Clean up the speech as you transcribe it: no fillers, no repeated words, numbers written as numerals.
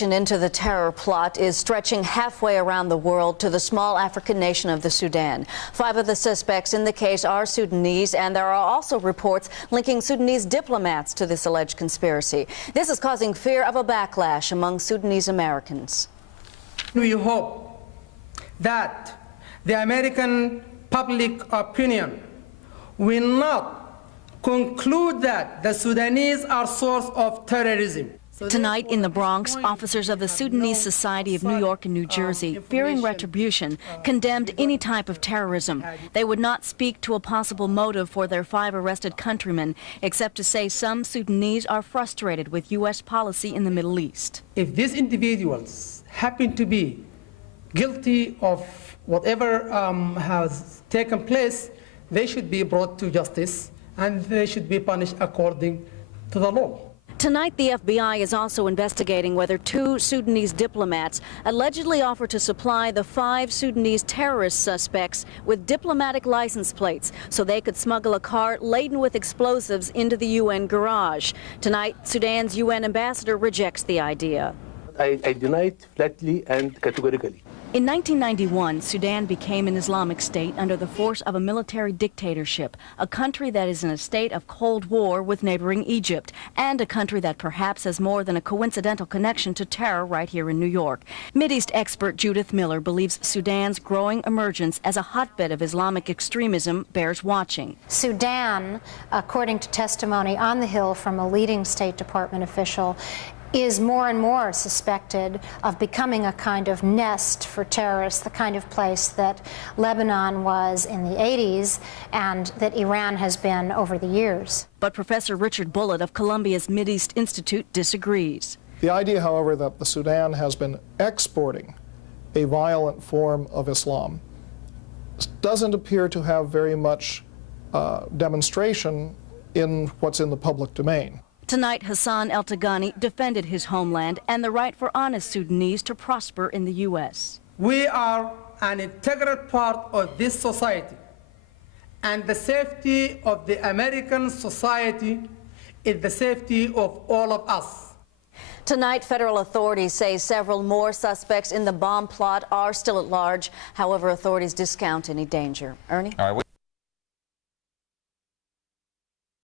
connection into the terror plot is stretching halfway around the world to the small African nation of the Sudan. 5 of the suspects in the case are Sudanese, and there are also reports linking Sudanese diplomats to this alleged conspiracy. This is causing fear of a backlash among Sudanese Americans. We hope that the American public opinion will not conclude that the Sudanese are source of terrorism. Tonight in the Bronx, officers of the Sudanese Society of New York and New Jersey, fearing retribution, condemned any type of terrorism. They would not speak to a possible motive for their 5 arrested countrymen, except to say some Sudanese are frustrated with U.S. policy in the Middle East. If these individuals happen to be guilty of whatever has taken place, they should be brought to justice and they should be punished according to the law. Tonight, the FBI is also investigating whether 2 Sudanese diplomats allegedly offered to supply the 5 Sudanese terrorist suspects with diplomatic license plates so they could smuggle a car laden with explosives into the UN garage. Tonight, Sudan's UN ambassador rejects the idea. I deny it flatly and categorically. In 1991, Sudan became an Islamic state under the force of a military dictatorship, a country that is in a state of Cold War with neighboring Egypt, and a country that perhaps has more than a coincidental connection to terror right here in New York. Mideast expert Judith Miller believes Sudan's growing emergence as a hotbed of Islamic extremism bears watching. Sudan, according to testimony on the Hill from a leading State Department official, is more and more suspected of becoming a kind of nest for terrorists, the kind of place that Lebanon was in the 80s and that Iran has been over the years. But Professor Richard Bullitt of Columbia's Mideast Institute disagrees. The idea, however, that the Sudan has been exporting a violent form of Islam doesn't appear to have very much demonstration in what's in the public domain. Tonight, Hassan El-Tagani defended his homeland and the right for honest Sudanese to prosper in the U.S. We are an integral part of this society, and the safety of the American society is the safety of all of us. Tonight, federal authorities say several more suspects in the bomb plot are still at large. However, authorities discount any danger. Ernie? All right.